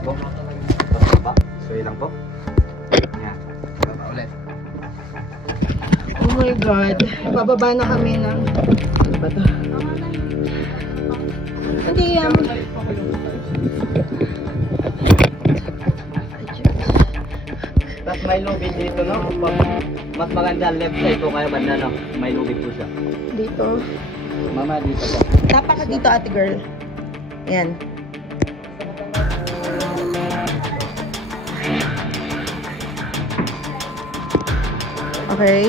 po. Baba. Suwi lang po. Yan. Baba ulit. Oh my God. Bababa na kami ng... Ano ba ito? Hindi, Tapos may lubid dito, no? Mas maganda left side po kaya banda, no? May lubid po siya. dito. Mama, dito po. Tapa ka dito, ate girl. Yan. Okay.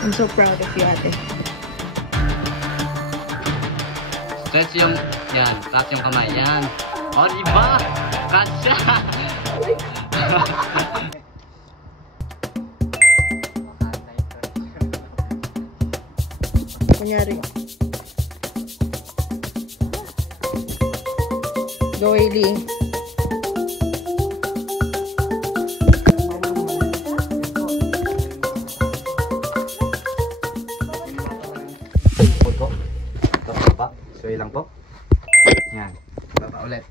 I'm so proud of you, ate. Stretch yung, yan, taas yung kamay, yan. O, diba? Kasya! Kunyari. Go, Hailey. Po. Ito baba. Suwi lang po. Yan. Baba ulit.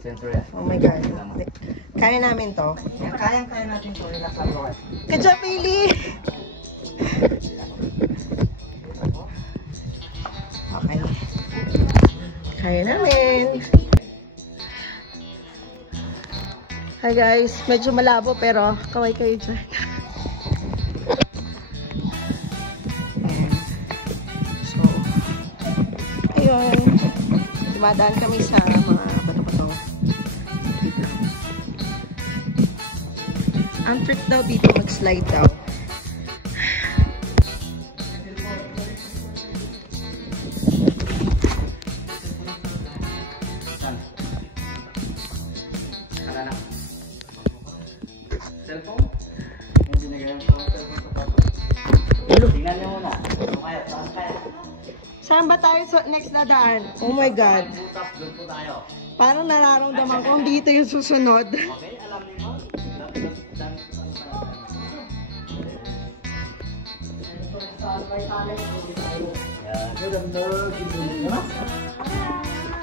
Sensor yan. Oh my God. Kaya namin to. Kayang-kaya natin to. Relax lang po. Good job, Hailey! Okay. Kaya namin. Hi guys. Medyo malabo pero kaway kayo dyan. So, ayun. Dumadaan kami sa mga bato-bato. Dito. Ang trick daw dito mag-slide daw. Cellphone? Hindi na ganyan sa cellphone sa pato. Tingnan nyo muna. Kaya, saan kaya? Saan ba tayo sa next na daan? Oh my God. Butas, doon po tayo. Parang nararamdaman kong dito yung susunod. Okay, alam niyo mo?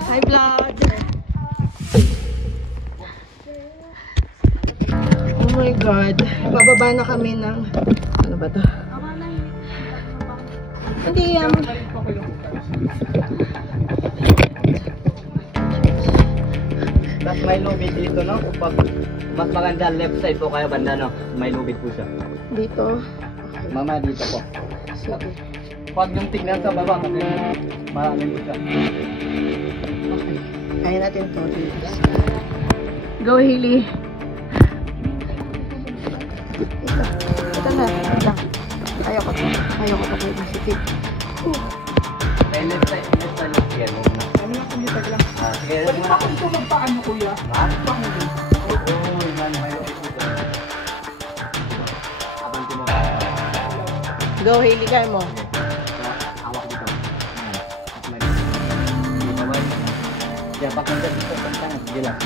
Hi vlog! Oh my God. Bababa na kami ng... Ano ba to? Hindi, Tapos may lubid dito, no? Pag mas maganda left side po kaya banda, no? May lubid po siya. dito. Mama, dito po. Sige. Pag yung tignan sa baba, kasi maraming po siya. Okay. Kaya natin to. Go, Hailey. Ito na. Ito lang. Ayoko to. Ayoko to kayo masipit. May left side left yan. Ano lang kung dito lang. Sige, Pwede pa kung ito magpaano, kuya? Ha? Paano din? Oo, man, may lubid dito. Abanti mo. Go, Hailey. Kaya mo. Hawak dito. Dito ba? Diyan, pag nandiyan dito, pantang. Sige lang.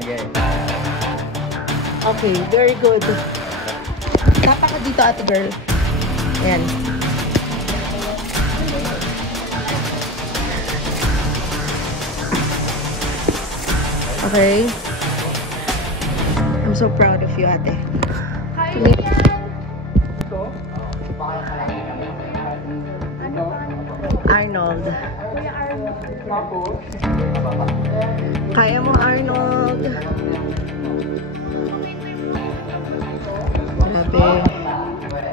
Sige. Okay. Very good. Tapa ka dito, ate girl. Yan. Okay. I'm so proud of you, ate. Hi, Kuya. Ito? Ano? Arnold. Kuya Arnold. Tapos? Kaya mo, Arnold. Grabe.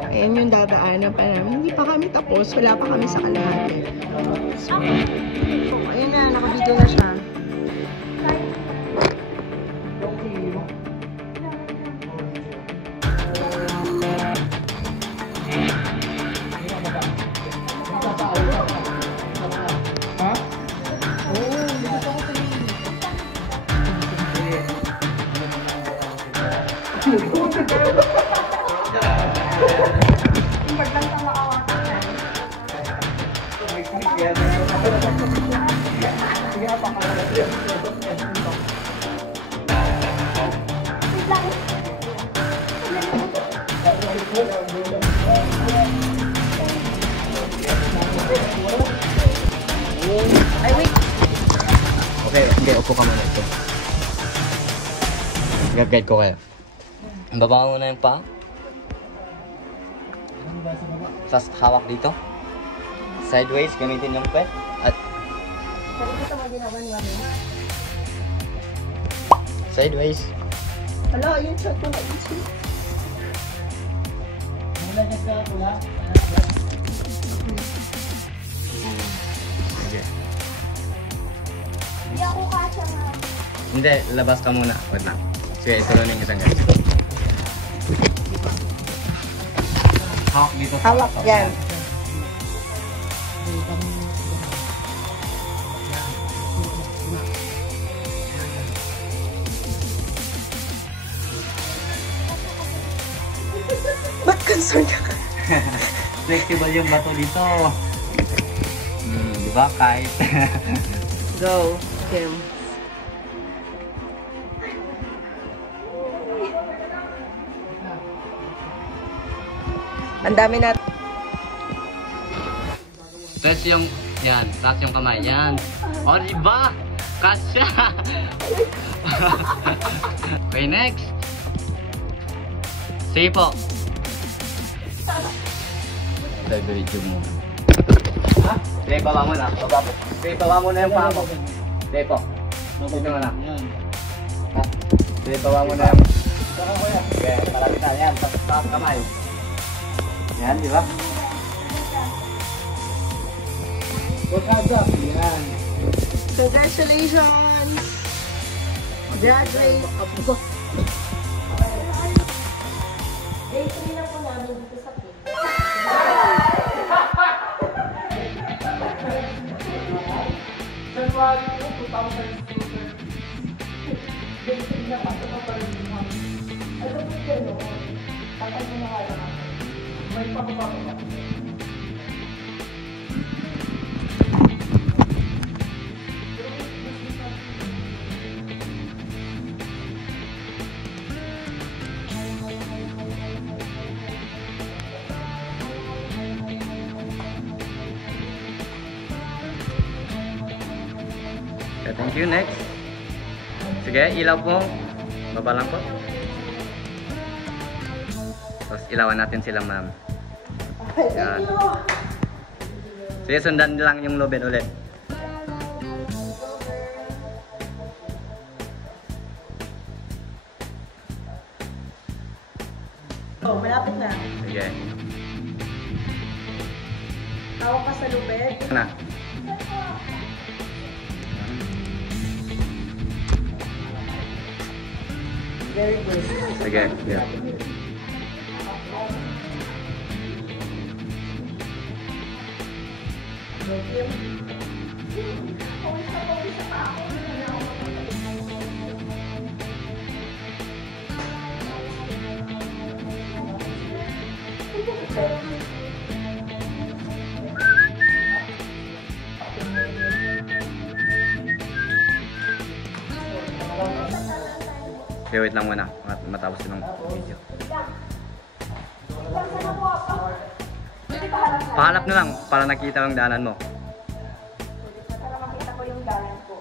Ayan yung dadaanan pa namin. Hindi pa kami tapos. Wala pa kami sa kalahati. So, ayun na. Nakabito na siya. Ha? Oo, dito ako sa yung paglang sa makawatan na. Sige, papakala. Ay, wait. Upo ka muna ito. Gag-guide ko kayo. Baba ka muna yung paa. Tapos hawak dito. Sideways, gamitin yung pet. At sideways. Hello, yung shot ko na ito. Sige. Hindi ako kasya nga. Hindi, labas ka muna. Wait lang. Sige, turunin kita guys. Hawak dito. Hawak yan. Ba't concerned ka? Flexible yung bato dito. Diba? Kahit. Go, Kim. Ang dami natin. Stretch yung, yan. Taas yung kamay. Yan. O, diba? Kasya. Okay, next. Sige po. Video mo. Ha? Sige, baba mo na. Sige, baba mo na yung paa mo. Sige po. Sige mo na. Sige, baba mo na yung... Sige, malapitan. Yan, taas kamay. Yan, di ba? Good hands up. Yan. Congratulations! Graduate! Day 3 na po namin dito sa Kim. January 2002. Day 3 na pasok pa rin yung Ano po yun, no? Tapos mo na kaya naman. may pababa. Okay, thank you. Next. Sige, ilaw po. Baba lang po. Tapos ilawan natin sila, ma'am. Yan. Sige, sundan lang yung lobet ulit. Oh, malapit na. Sige. Tawag ka sa lubed. Na. Very good. Sige. Yeah. Okay, wait lang muna. Matapos yung video. Pahalap na lang para nakita yung daanan mo. Para makita ko yung galan ko.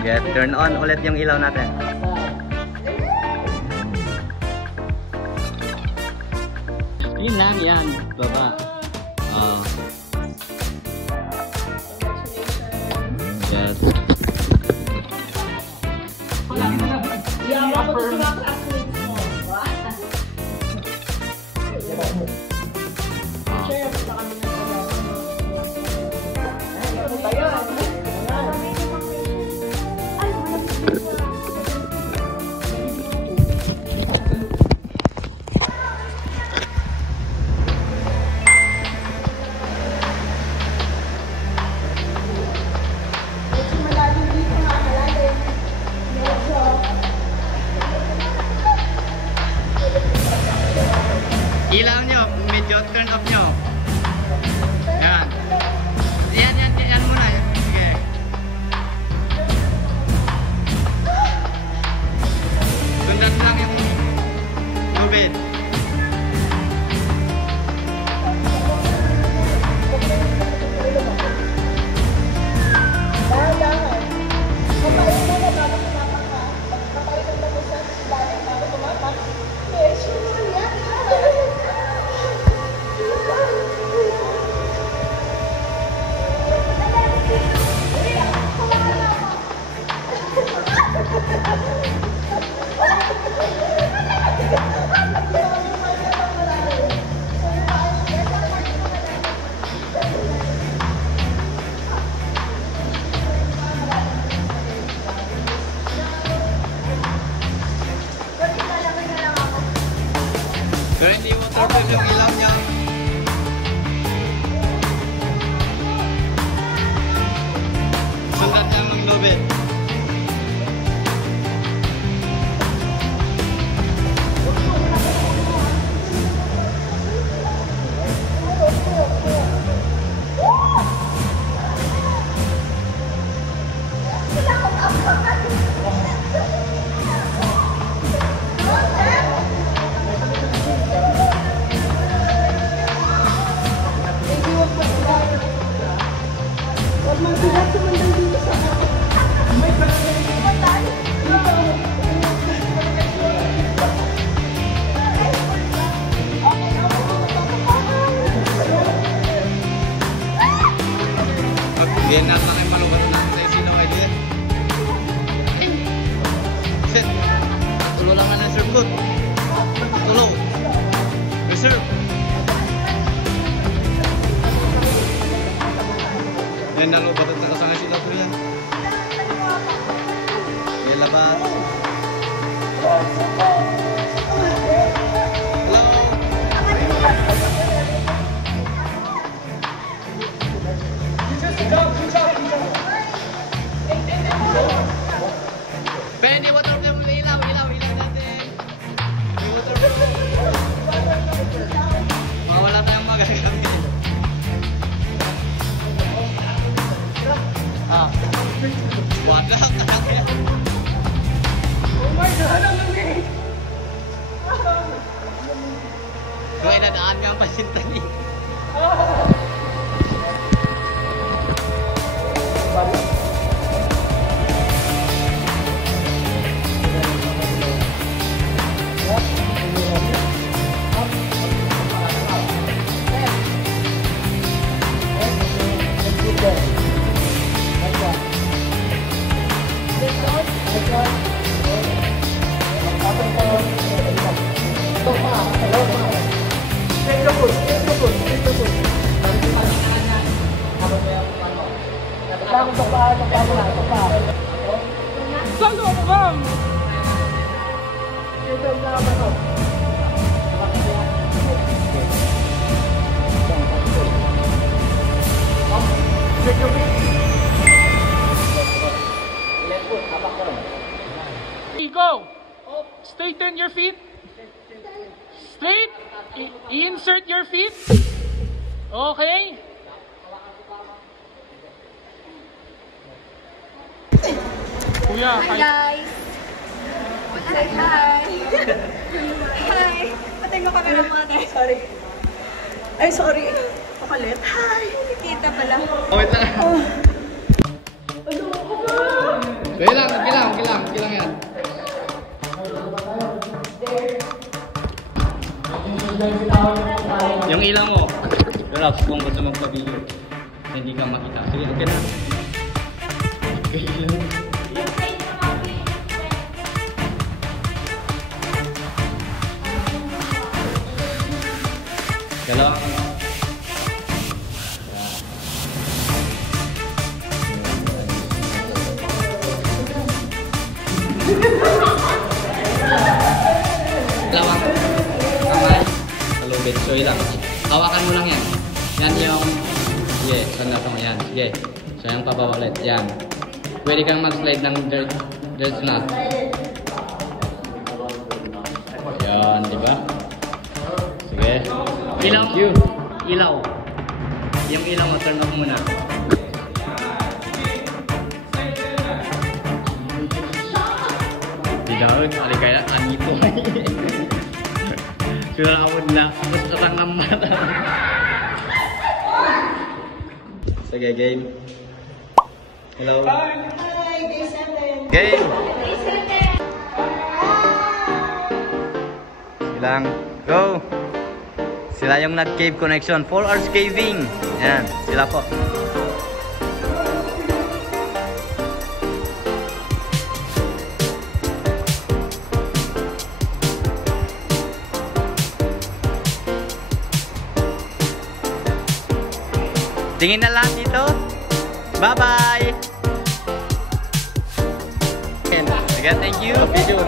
Okay, turn on ulit yung ilaw natin. Yun lang yan. Baba. Yes. Ilaw nyo, medyo turn off nyo. Yan. Yan muna. Sige. Sundan lang yung lubid. Pero hindi waterproof yung ilaw niya. Sundan niya maglubid. Genat lang yung malubat na sa isino kayo din. Sit. Tulo lang ka ng serve food. Tulo. Reserve. Yan na lubat at nakasangay sila po yan. May labas. Pwede waterproof yung ilaw natin. May waterproof. Mawala tayong magagamit. Ah. Wala talaga. Oh my God, ang lamig! Kung inadaan nga ang pasintali. Saan ako, ma'am? Go! Straighten your feet. Straight. Insert your feet. Okay. Kuya, Hi guys! Say hi! Hi! Patay mo kami ng mga tayo. Sorry. Ay, sorry. Pakalit. Hi! Kita pala. Wait lang. Okay lang yan. Yung ilaw mo, relax kung gusto magpa-video. Hindi ka makita. Sige, okay na. Galawang. Galawang. Kamay. Kalubit. So, ilang. Hawakan mo lang yan. Yan yung... Sige, sanda mo yan. Sige. So, yung pababa ulit. Yan. Pwede kang mag-slide ng dirt na. Yan, di ba? Sige. Ilaw. Ilaw. Yung ilaw mo, turn off muna. Tidak, kali kaya anito. Sudah kamu na, tapos terang ng mata. Sige, game. Hello. Hi, day 7. Game. Day 7. Silang, go. Sila yung nag-cave connection. 4 hours caving. Yan, sila po. Tingin na lang dito. Bye-bye. Sige, thank you. Video.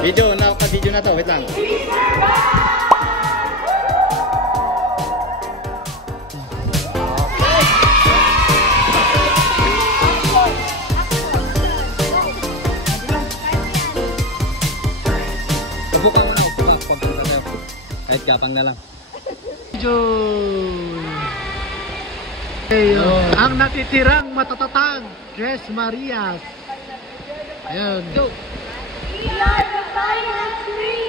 Video na to. Wait lang. Upo ka muna, upo ka. Pagpunta tayo. Kahit gapang na lang. Ang natitirang matatatang Tres Marias. Ayun. We are the finest three.